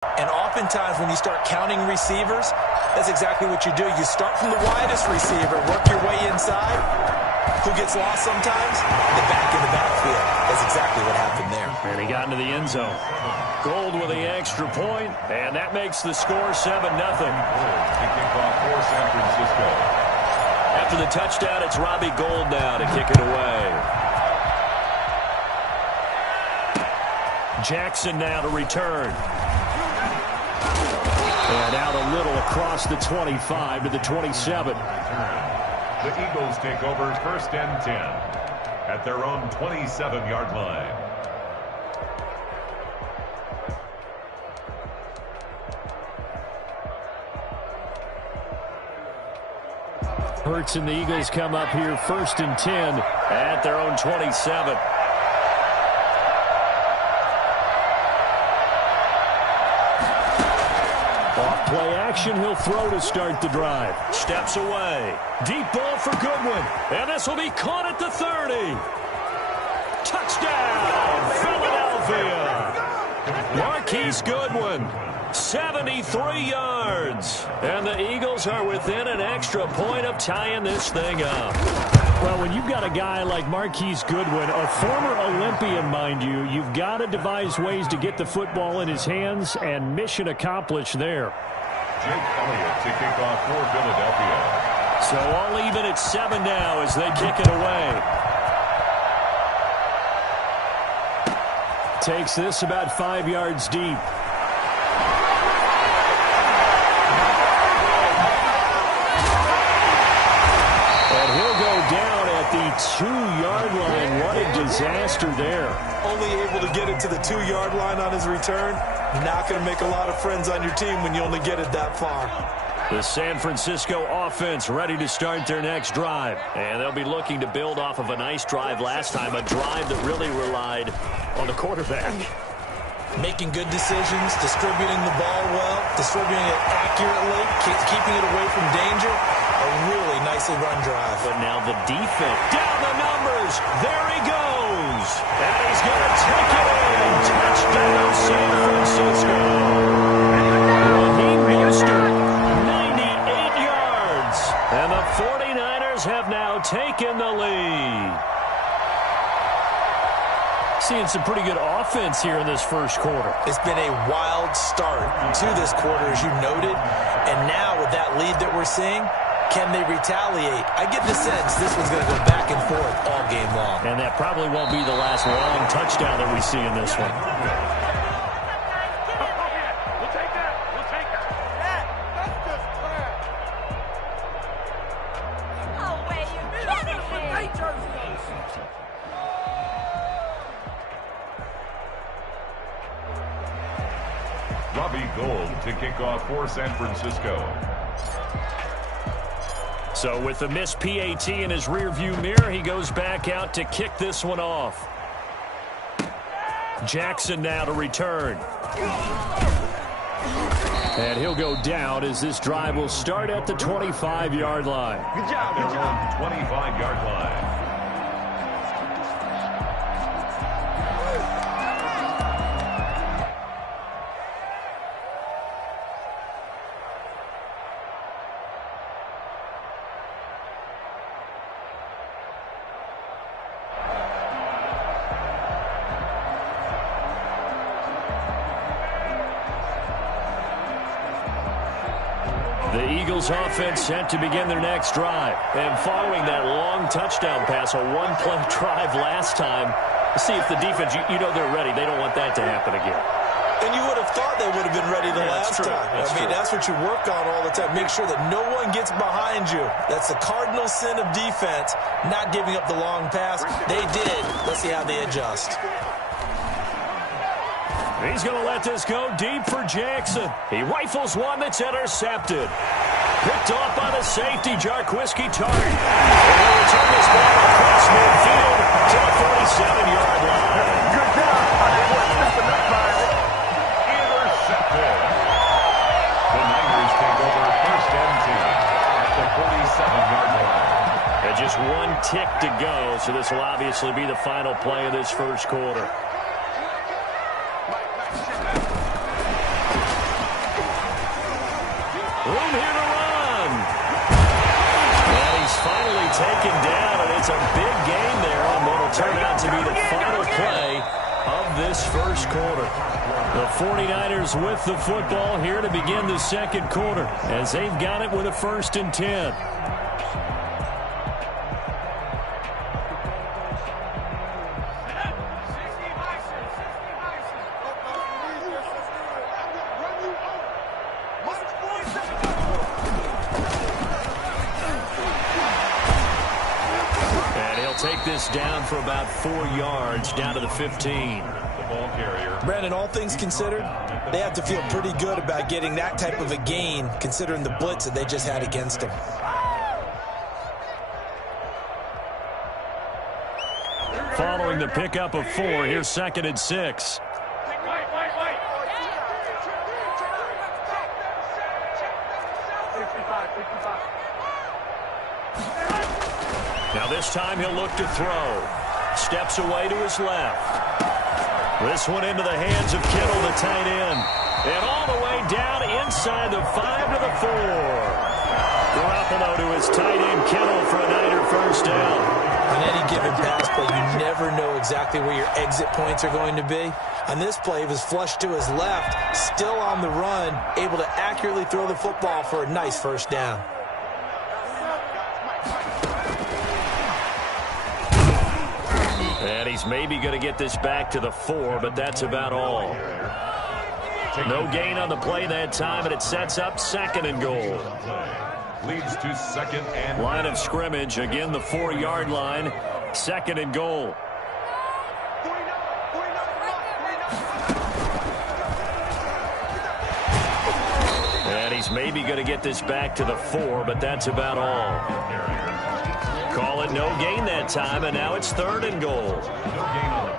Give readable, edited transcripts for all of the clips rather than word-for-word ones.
And oftentimes when you start counting receivers, that's exactly what you do. You start from the widest receiver, work your way inside. Who gets lost sometimes? The back in the backfield. That's exactly what happened there. And he got into the end zone. Gold with the extra point, and that makes the score 7-0. Kicking off for San Francisco. After the touchdown, it's Robbie Gould now to kick it away. Jackson now to return. And out a little across the 25 to the 27. The Eagles take over 1st and 10 at their own 27-yard line. Hurts and the Eagles come up here 1st and 10 at their own 27. Play action, he'll throw to start the drive. Steps away. Deep ball for Goodwin. And this will be caught at the 30. Touchdown, Philadelphia. Marquise Goodwin, 73 yards. And the Eagles are within an extra point of tying this thing up. Well, when you've got a guy like Marquise Goodwin, a former Olympian, mind you, you've got to devise ways to get the football in his hands, and mission accomplished there. Jake Elliott to kick off for Philadelphia. So all even at 7 now as they kick it away. Takes this about 5 yards deep. And he'll go down at the 2-yard line. What a disaster there. Only able to get it to the 2-yard line on his return. Not going to make a lot of friends on your team when you only get it that far. The San Francisco offense ready to start their next drive. And they'll be looking to build off of a nice drive last time, a drive that really relied on the quarterback. Making good decisions, distributing the ball well, distributing it accurately, keeping it away from danger. A really nicely run drive. But now the defense. Down the numbers. There he goes. And he's going to take it in. Touchdown, San Francisco. Raheem Mostert, 98 yards. And the 49ers have now taken the lead. Seeing some pretty good offense here in this first quarter. It's been a wild start to this quarter, as you noted. And now with that lead that we're seeing, can they retaliate? I get the sense this one's going to go back and forth all game long. And that probably won't be the last long touchdown that we see in this one. We'll take that. We'll take that. That's just crap. Oh, wait, you kidding me? Robbie Gould to kick off for San Francisco. So with the missed PAT in his rearview mirror, he goes back out to kick this one off. Jackson now to return. And he'll go down as this drive will start at the 25-yard line. Good job, good job. 25-yard line. The Eagles offense set to begin their next drive. And following that long touchdown pass, a one-play drive last time, see if the defense, you know they're ready. They don't want that to happen again. And you would have thought they would have been ready the last time. That's what you work on all the time. Make sure that no one gets behind you. That's the cardinal sin of defense, not giving up the long pass. They did. Let's see how they adjust. He's going to let this go deep for Jackson. He rifles one that's intercepted. Picked off by the safety, Jarquiski Tart. And he'll return this ball across midfield to the 47-yard line. Good job. Intercepted. The Niners take over 1st and 10 at the 47-yard line. And just one tick to go, so this will obviously be the final play of this first quarter. this first quarter. The 49ers with the football here to begin the second quarter as they've got it with a 1st and 10. Take this down for about 4 yards, down to the 15. Brandon, all things considered, they have to feel pretty good about getting that type of a gain, considering the blitz that they just had against them. Following the pickup of 4, here's 2nd and 6. Now this time he'll look to throw. Steps away to his left. This one into the hands of Kittle, the tight end. And all the way down inside the 5 to the 4. Garoppolo to his tight end Kittle for a Niner first down. On any given pass play, you never know exactly where your exit points are going to be. On this play, he was flushed to his left, still on the run, able to accurately throw the football for a nice first down. And he's maybe going to get this back to the 4, but that's about all. No gain on the play that time, and it sets up 2nd and goal. Leads to 2nd and line of scrimmage, again the 4-yard line, 2nd and goal. And he's maybe going to get this back to the 4, but that's about all. Call it no gain that time, and now it's 3rd and goal.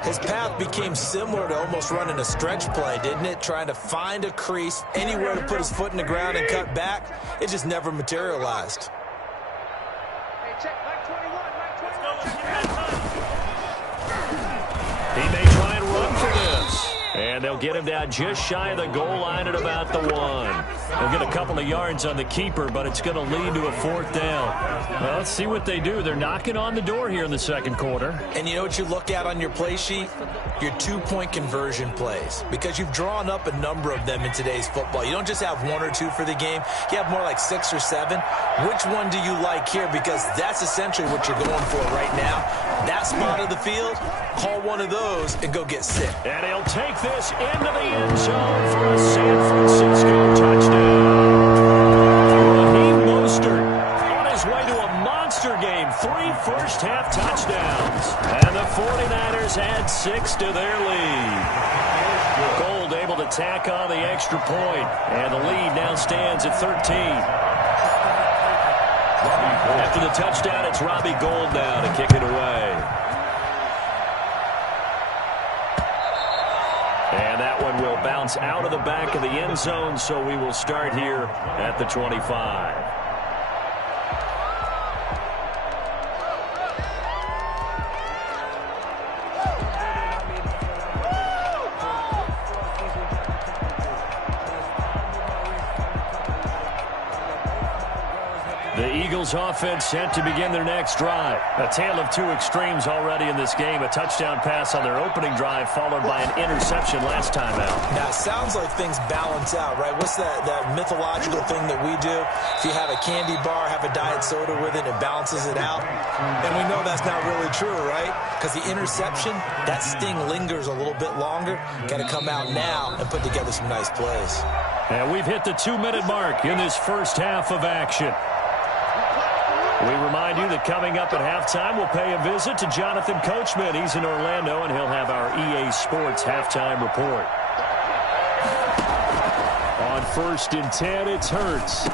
His path became similar to almost running a stretch play, didn't it? Trying to find a crease, anywhere to put his foot in the ground and cut back. It just never materialized. He may try and run for this. And they'll get him down just shy of the goal line at about the 1. They'll get a couple of yards on the keeper, but it's going to lead to a 4th down. Well, let's see what they do. They're knocking on the door here in the second quarter. And you know what you look at on your play sheet? Your 2-point conversion plays. Because you've drawn up a number of them in today's football. You don't just have 1 or 2 for the game. You have more like 6 or 7. Which one do you like here? Because that's essentially what you're going for right now. That spot of the field, call one of those and go get sick. And he'll take this into the end zone for a San Francisco touchdown. Raheem Mostert on his way to a monster game. 3 first-half touchdowns. And the 49ers add 6 to their lead. Gold able to tack on the extra point. And the lead now stands at 13. After the touchdown, it's Robbie Gould now to kick it away. And that one will bounce out of the back of the end zone, so we will start here at the 25. The Eagles offense set to begin their next drive. A tale of 2 extremes already in this game. A touchdown pass on their opening drive followed by an interception last time out. Now, it sounds like things balance out, right? What's that mythological thing that we do? If you have a candy bar, have a diet soda with it, it balances it out. And we know that's not really true, right? Because the interception, that sting lingers a little bit longer. Got to come out now and put together some nice plays. And we've hit the 2-minute mark in this first half of action. We remind you that coming up at halftime, we'll pay a visit to Jonathan Coachman. He's in Orlando, and he'll have our EA Sports halftime report. On 1st and 10, it's Hurts.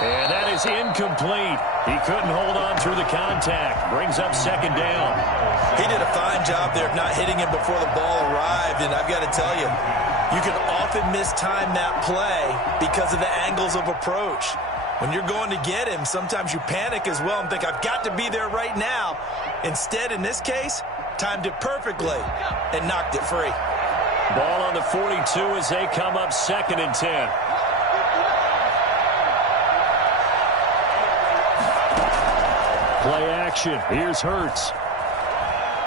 And that is incomplete. He couldn't hold on through the contact. Brings up 2nd down. He did a fine job there of not hitting him before the ball arrived, and I've got to tell you, you can often mistime that play because of the angles of approach. When you're going to get him, sometimes you panic as well and think, I've got to be there right now. Instead, in this case, timed it perfectly and knocked it free. Ball on the 42 as they come up 2nd and 10. Play action. Here's Hurts.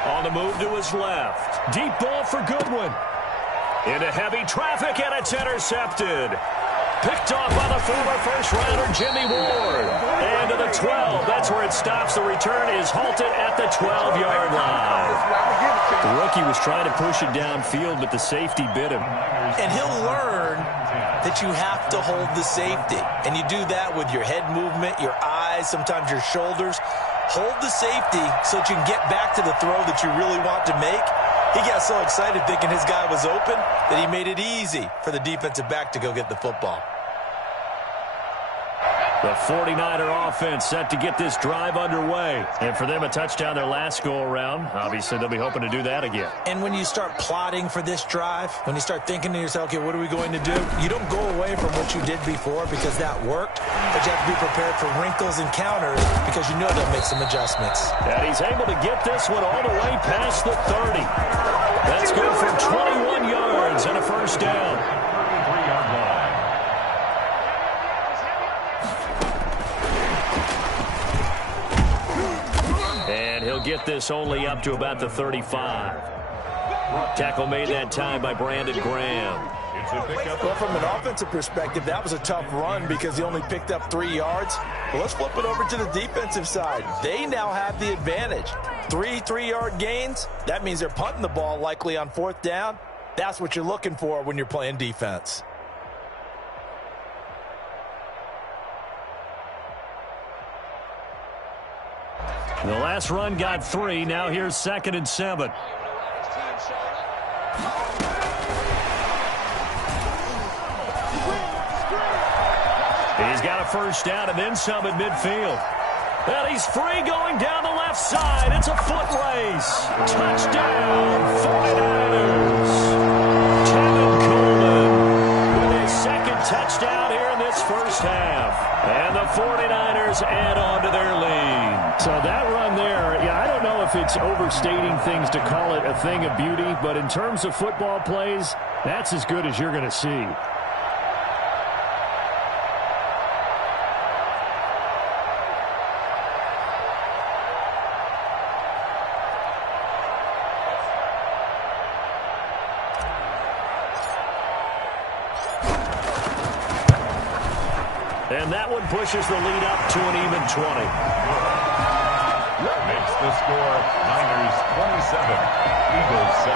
On the move to his left. Deep ball for Goodwin. Into heavy traffic, and it's intercepted. Picked off by the former first-rounder Jimmy Ward. And to the 12. That's where it stops. The return is halted at the 12-yard line. The rookie was trying to push it downfield, but the safety bit him. And he'll learn that you have to hold the safety. And you do that with your head movement, your eyes, sometimes your shoulders. Hold the safety so that you can get back to the throw that you really want to make. He got so excited thinking his guy was open that he made it easy for the defensive back to go get the football. The 49er offense set to get this drive underway. And for them, a touchdown their last go-around. Obviously, they'll be hoping to do that again. And when you start plotting for this drive, when you start thinking to yourself, okay, what are we going to do? You don't go away from what you did before because that worked, but you have to be prepared for wrinkles and counters because you know they'll make some adjustments. And he's able to get this one all the way past the 30. That's good for 21 yards and a first down. 33-yard line. And he'll get this only up to about the 35. Tackle made that time by Brandon Graham. Well, from an offensive perspective, that was a tough run because he only picked up 3 yards. Well, let's flip it over to the defensive side. They now have the advantage. 3 3-yard gains. That means they're punting the ball likely on 4th down. That's what you're looking for when you're playing defense. The last run got 3. Now here's 2nd and 7. He's got a first down and then some at midfield. And he's free going down the left side. It's a foot race. Touchdown, 49ers. Tevin Coleman with his 2nd touchdown here in this first half. And the 49ers add on to their lead. So that run there, yeah, I don't know if it's overstating things to call it a thing of beauty, but in terms of football plays, that's as good as you're going to see. And that one pushes the lead up to an even 20. Makes the score Niners 27, Eagles 7.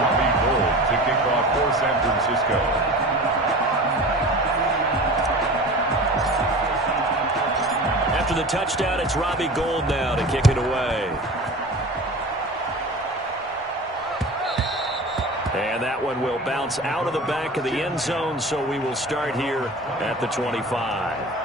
Robbie Gould to kick off for San Francisco. After the touchdown, it's Robbie Gould now to kick it away. And that one will bounce out of the back of the end zone, so we will start here at the 25.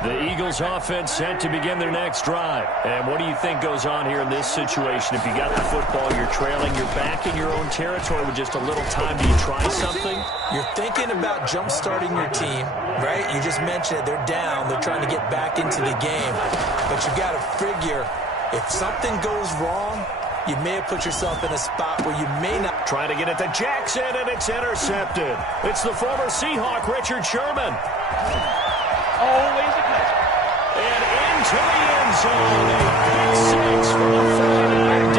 The Eagles offense set to begin their next drive. And what do you think goes on here in this situation? If you got the football, you're trailing, you're back in your own territory with just a little time. Do you try something? You're thinking about jump-starting your team, right? You just mentioned it. They're down. They're trying to get back into the game. But you've got to figure if something goes wrong, you may have put yourself in a spot where you may not. Trying to get it to Jackson, and it's intercepted. It's the former Seahawk, Richard Sherman. Always a pleasure. And into the end zone. A pick 6 for the 49 D.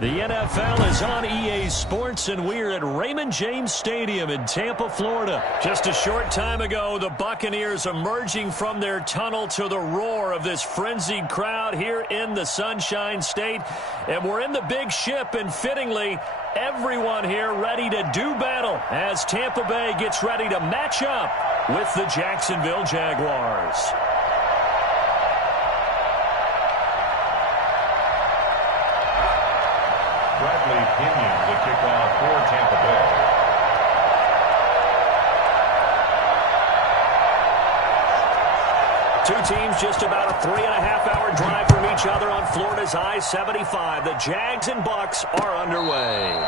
The NFL is on EA Sports, and we're at Raymond James Stadium in Tampa, Florida. Just a short time ago, the Buccaneers emerging from their tunnel to the roar of this frenzied crowd here in the Sunshine State. And we're in the big ship, and fittingly, everyone here ready to do battle as Tampa Bay gets ready to match up with the Jacksonville Jaguars. Bradley Pinion to kick off for Tampa Bay. Two teams just about a 3.5-hour drive from each other on Florida's I-75. The Jags and Bucks are underway.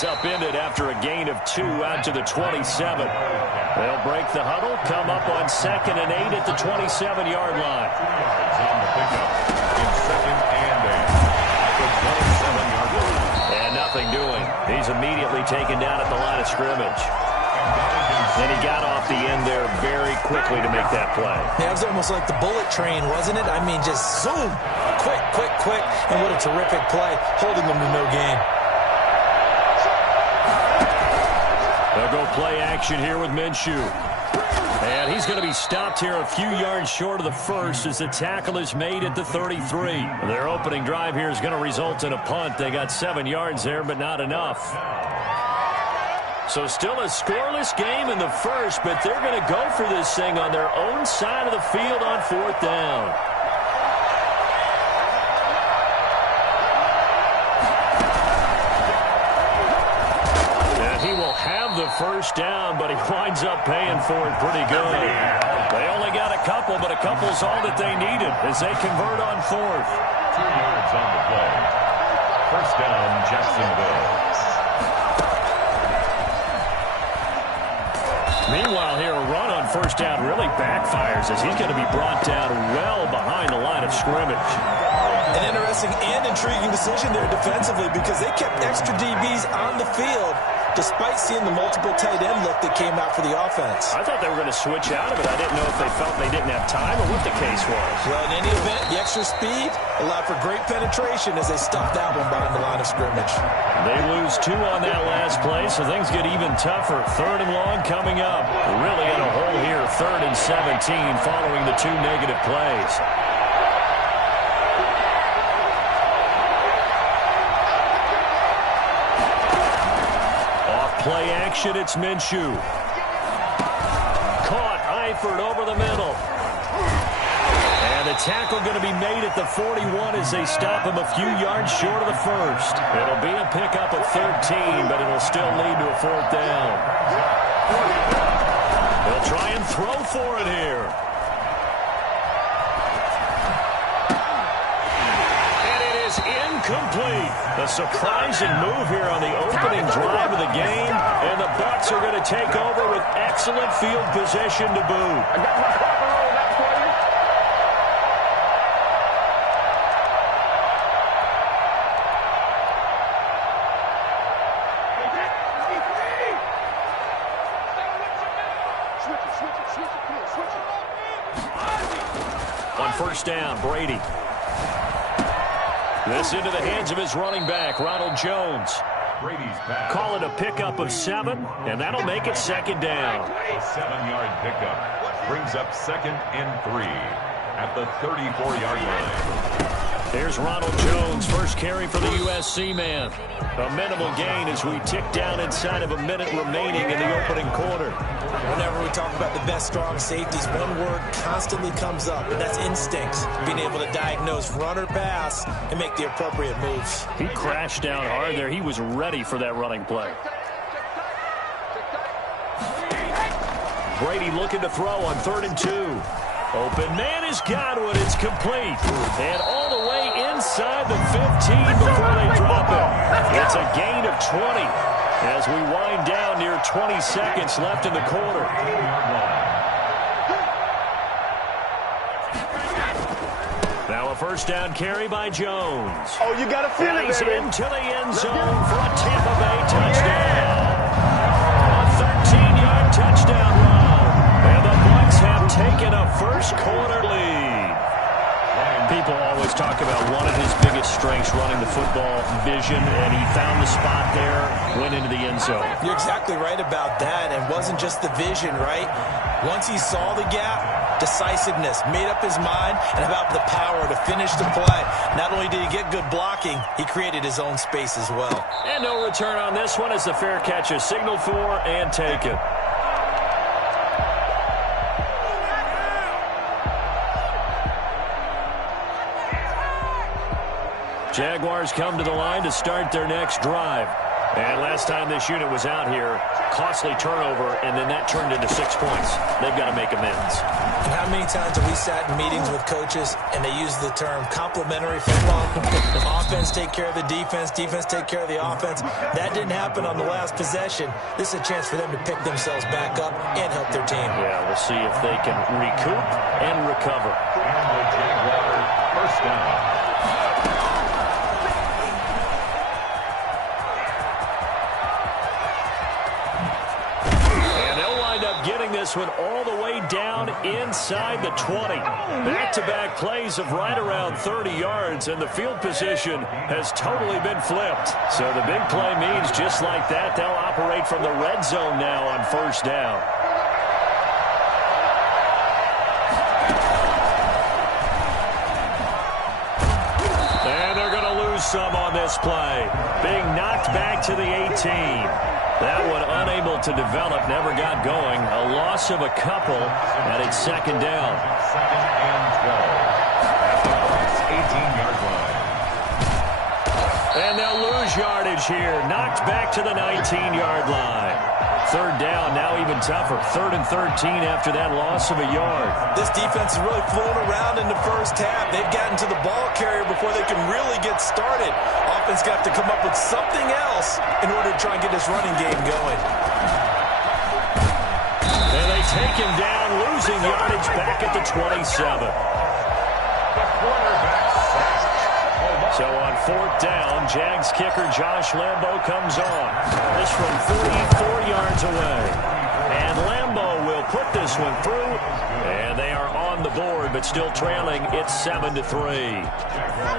Upended after a gain of 2 out to the 27. They'll break the huddle, come up on 2nd and 8 at the 27-yard line. 2 yards on the pickup in 2nd and 8 at the 27-yard line. And nothing doing. He's immediately taken down at the line of scrimmage. And he got off the end there very quickly to make that play. Yeah, it was almost like the bullet train, wasn't it? I mean, just zoom, quick, quick, quick. And what a terrific play, holding them to no gain. They'll go play action here with Minshew. And he's going to be stopped here a few yards short of the first as the tackle is made at the 33. Their opening drive here is going to result in a punt. They got 7 yards there, but not enough. So still a scoreless game in the first, but they're going to go for this thing on their own side of the field on 4th down. The first down, but he winds up paying for it pretty good. They only got a couple, but a couple's all that they needed as they convert on 4th. 2 yards on the play. First down, Jacksonville. Meanwhile, here a run on first down really backfires as he's going to be brought down well behind the line of scrimmage. An interesting and intriguing decision there defensively because they kept extra DBs on the field despite seeing the multiple tight end look that came out for the offense. I thought they were going to switch out of it. I didn't know if they felt they didn't have time or what the case was. Well, in any event, the extra speed allowed for great penetration as they stuffed that one behind the line of scrimmage. They lose 2 on that last play, so things get even tougher. 3rd and long coming up. Really in a hole here, 3rd and 17 following the 2 negative plays. Play action, it's Minshew. Caught, Eifert over the middle. And the tackle going to be made at the 41 as they stop him a few yards short of the first. It'll be a pickup of 13, but it'll still lead to a 4th down. They'll try and throw for it here. Incomplete. A surprising move here on the opening drive of the game, and the Bucs are going to take over with excellent field position to boot. I got my clock and roll that for you. On first down, Brady. This into the hands of his running back, Ronald Jones. Brady's pass. Call it a pickup of 7, and that'll make it 2nd down. A 7-yard pickup brings up 2nd and 3 at the 34-yard line. Here's Ronald Jones, first carry for the USC man. A minimal gain as we tick down inside of a minute remaining in the opening quarter. Whenever we talk about the best strong safeties, one word constantly comes up, and that's instinct. Being able to diagnose run or pass and make the appropriate moves. He crashed down hard there. He was ready for that running play. Brady looking to throw on 3rd and 2. Open man is Godwin. It's complete. And all the way inside the 15 before they drop it. It's a gain of 20. as we wind down near 20 seconds left in the quarter. Now a first down carry by Jones. Oh, you got to feel it, He's baby. into the end zone for a Tampa Bay touchdown. A 13-yard touchdown run. And the Bucs have taken a first-quarter lead. People always talk about one of his biggest strengths running the football, vision, and he found the spot there, went into the end zone. You're exactly right about that, and it wasn't just the vision, right? Once he saw the gap, decisiveness, made up his mind, and about the power to finish the play. Not only did he get good blocking, he created his own space as well. And no return on this one as the fair catch is signaled for and taken. Jaguars come to the line to start their next drive. And last time this unit was out here, costly turnover, and then that turned into 6 points. They've got to make amends. And how many times have we sat in meetings with coaches and they use the term complementary football? Offense take care of the defense, defense take care of the offense. That didn't happen on the last possession. This is a chance for them to pick themselves back up and help their team. Yeah, we'll see if they can recoup and recover. And the Jaguars first down. Getting this one all the way down inside the 20. Back-to-back plays of right around 30 yards, and the field position has totally been flipped. So the big play means just like that, they'll operate from the red zone now on first down. And they're going to lose some on this play. Being knocked back to the 18. That one unable to develop, never got going. A loss of a couple, and it's second down. Second and 12. At the Bucs 18-yard line. And they'll lose yardage here. Knocked back to the 19-yard line. Third down, now even tougher. 3rd and 13 after that loss of a yard. This defense is really flown around in the first half. They've gotten to the ball carrier before they can really get started. Offense got to come up with something else in order to try and get this running game going. And they take him down, losing yardage back at the 27. The quarterback sacked. So on 4th down, Jags kicker Josh Lambo comes on. This from 44 yards away. And Lambo will put this one through. And they are on the board, but still trailing. It's 7-3.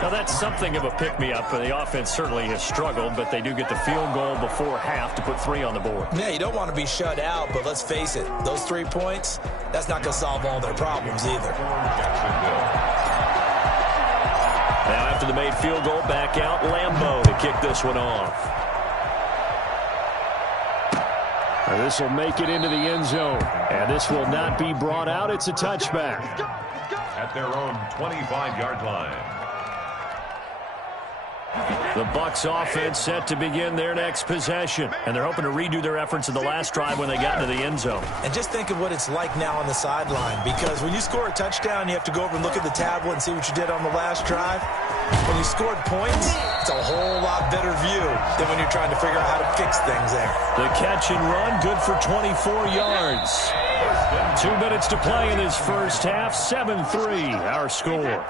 Now that's something of a pick-me-up. The offense certainly has struggled, but they do get the field goal before half to put 3 on the board. Yeah, you don't want to be shut out, but let's face it. Those 3 points, that's not going to solve all their problems either. Now after the made field goal, back out Lambo to kick this one off. This will make it into the end zone. And this will not be brought out. It's a touchback. At their own 25-yard line. The Bucs offense set to begin their next possession. And they're hoping to redo their efforts in the last drive when they got into the end zone. And just think of what it's like now on the sideline. Because when you score a touchdown, you have to go over and look at the tablet and see what you did on the last drive. When you scored points, it's a whole lot better view than when you're trying to figure out how to fix things there. The catch and run, good for 24 yards. 2 minutes to play in this first half. 7-3, our score.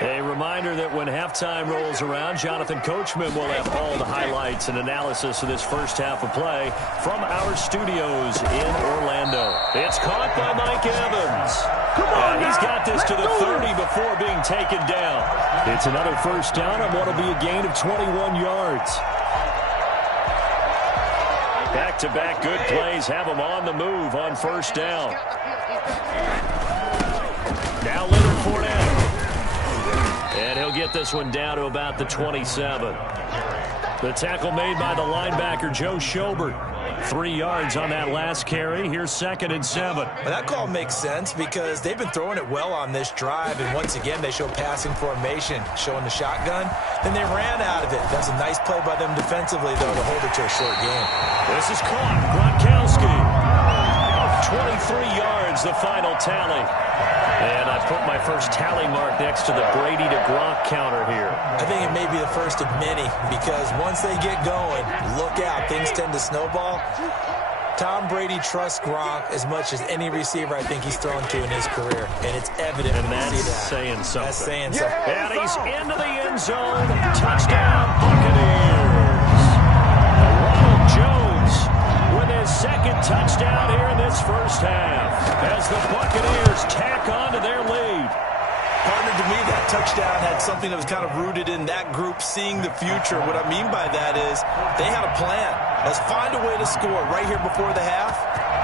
A reminder that when halftime rolls around, Jonathan Coachman will have all the highlights and analysis of this first half of play from our studios in Orlando. It's caught by Mike Evans. And he's got this to the 30 before being taken down. It's another first down on what will be a gain of 21 yards. Back-to-back good plays have him on the move on first down. Now Leonard Fournette. And he'll get this one down to about the 27. The tackle made by the linebacker, Joe Schobert. 3 yards on that last carry. Here's 2nd and 7. Well, that call makes sense because they've been throwing it well on this drive. And once again, they show passing formation, showing the shotgun. Then they ran out of it. That's a nice play by them defensively, though, to hold it to a short game. This is caught. Gronkowski. 23 yards. yards, the final tally. And I put my first tally mark next to the Brady to Gronk counter here. I think it may be the first of many because once they get going, look out, things tend to snowball. Tom Brady trusts Gronk as much as any receiver I think he's thrown to in his career, and it's evident and when you see that. Saying something. That's saying something. And he's into the end zone. Touchdown, Buccaneers. Ronald Jones with his second touchdown here in this first half as the Buccaneers tack on to their lead. Partner, to me, that touchdown had something that was kind of rooted in that group seeing the future. What I mean by that is they had a plan. Let's find a way to score right here before the half,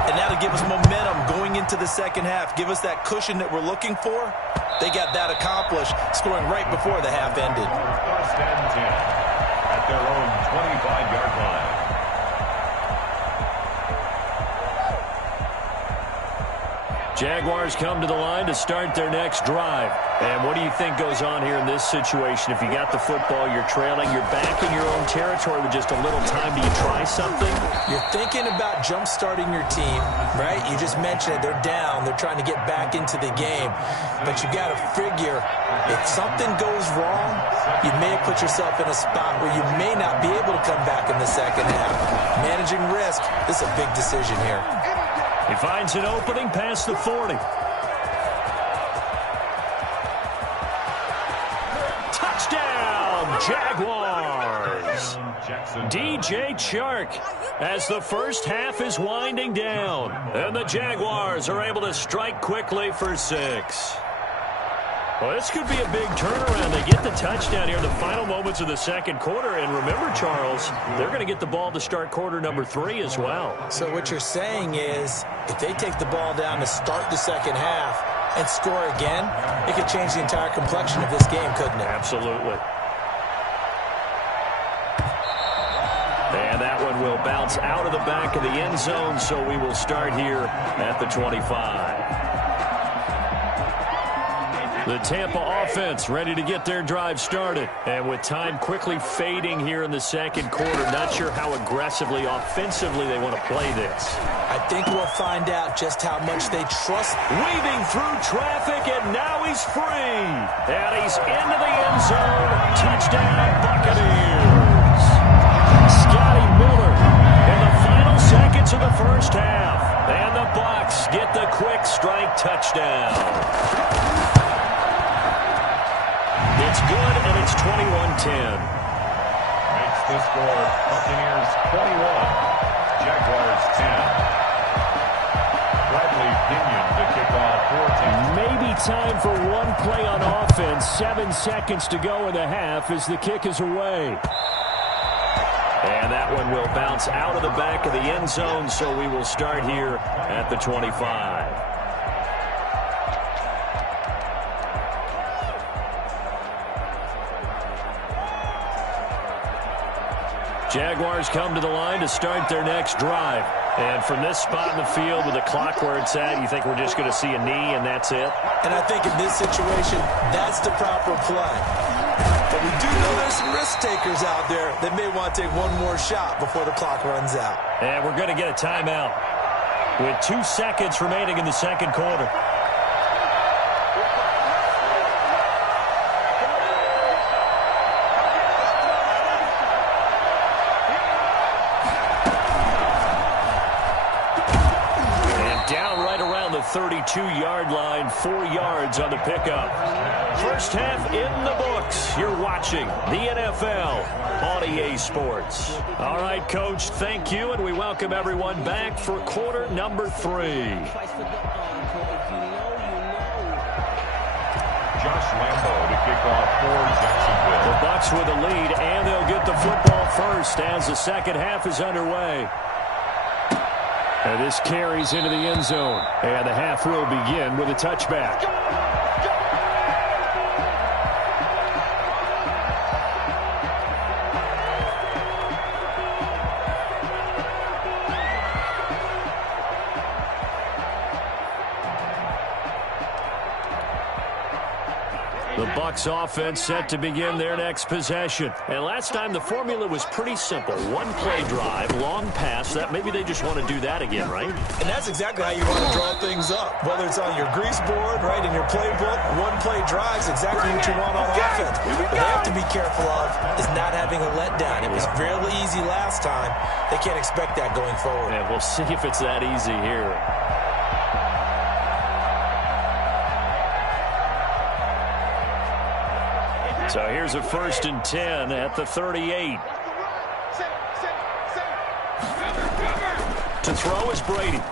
and that'll give us momentum going into the second half. Give us that cushion that we're looking for. They got that accomplished, scoring right before the half ended. First and 10 at their own 25-yard line. Jaguars come to the line to start their next drive. And what do you think goes on here in this situation? If you got the football, you're trailing, you're back in your own territory with just a little time. Do you try something? You're thinking about jump-starting your team, right? You just mentioned it. They're down. They're trying to get back into the game. But you got to figure if something goes wrong, you may have put yourself in a spot where you may not be able to come back in the second half. Managing risk, this is a big decision here. He finds an opening past the 40. Touchdown, Jaguars! DJ Chark as the first half is winding down. And the Jaguars are able to strike quickly for 6. Well, this could be a big turnaround. They get the touchdown here in the final moments of the second quarter. And remember, Charles, they're going to get the ball to start quarter number 3 as well. So what you're saying is if they take the ball down to start the second half and score again, it could change the entire complexion of this game, couldn't it? Absolutely. And that one will bounce out of the back of the end zone, so we will start here at the 25. The Tampa offense ready to get their drive started. And with time quickly fading here in the second quarter, not sure how aggressively, offensively they want to play this. I think we'll find out just how much they trust. Weaving through traffic, and now he's free. And he's into the end zone. Touchdown, Buccaneers. Scotty Miller in the final seconds of the first half. And the Bucs get the quick strike touchdown. It's good, and it's 21-10. Makes the score Buccaneers 21, Jaguars 10. Bradley Pinion to kick off 14. Maybe time for one play on offense. 7 seconds to go in the half as the kick is away. And that one will bounce out of the back of the end zone, so we will start here at the 25. Jaguars come to the line to start their next drive. And from this spot in the field with the clock where it's at, you think we're just going to see a knee and that's it? And I think in this situation, that's the proper play. But we do know there's some risk takers out there that may want to take one more shot before the clock runs out. And we're going to get a timeout with 2 seconds remaining in the second quarter. And down right around the 32-yard line, 4 yards on the pickup. First half in the books. You're watching the NFL on EA Sports. All right, Coach, thank you, and we welcome everyone back for quarter number 3. Josh Lambo to kick off for Jacksonville. The Bucs with a lead, and they'll get the football first as the second half is underway. And this carries into the end zone. And the half will begin with a touchback. The Bucs offense set to begin their next possession. And last time the formula was pretty simple. One-play drive, long pass. That maybe they just want to do that again, right? And that's exactly how you want to draw things up. Whether it's on your grease board, right, in your playbook, one-play drive is exactly what you want on offense. What they have to be careful of is not having a letdown. It was fairly easy last time. They can't expect that going forward. And we'll see if it's that easy here. So here's a 1st and 10 at the 38. To throw is Brady.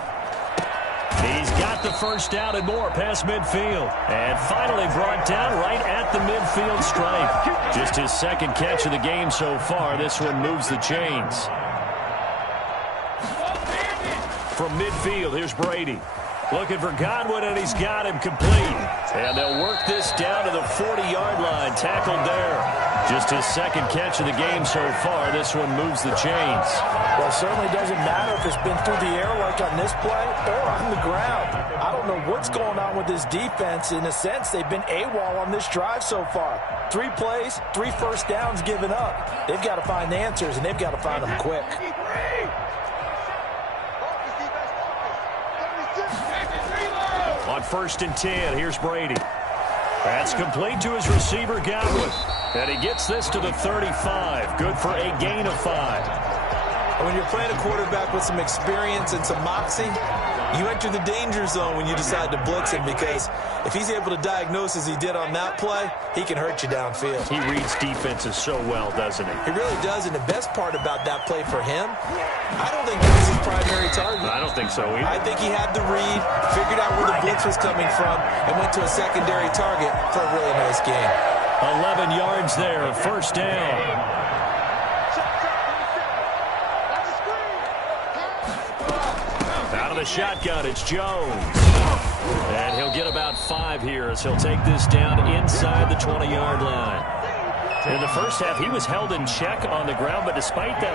He's got the first down and more past midfield. And finally brought down right at the midfield stripe. Just his second catch of the game so far. This one moves the chains. From midfield, here's Brady. Looking for Godwin, and he's got him complete. And they'll work this down to the 40-yard line. Tackled there. Just his second catch of the game so far. This one moves the chains. Well, it certainly doesn't matter if it's been through the air like on this play or on the ground. I don't know what's going on with this defense. In a sense, they've been AWOL on this drive so far. 3 plays, 3 first downs given up. They've got to find the answers, and they've got to find them quick. On 1st and 10, here's Brady. That's complete to his receiver, Godwin. And he gets this to the 35. Good for a gain of 5. When you're playing a quarterback with some experience and some moxie, you enter the danger zone when you decide to blitz him, because if he's able to diagnose as he did on that play, he can hurt you downfield. He reads defenses so well, doesn't he? He really does, and the best part about that play for him, I don't think he was his primary target. I don't think so either. I think he had the read, figured out where the blitz was coming from, and went to a secondary target for a really nice game. 11 yards there, first down. Out of the shotgun, it's Jones. And he'll get about 5 here as he'll take this down inside the 20-yard line. In the first half, he was held in check on the ground, but despite that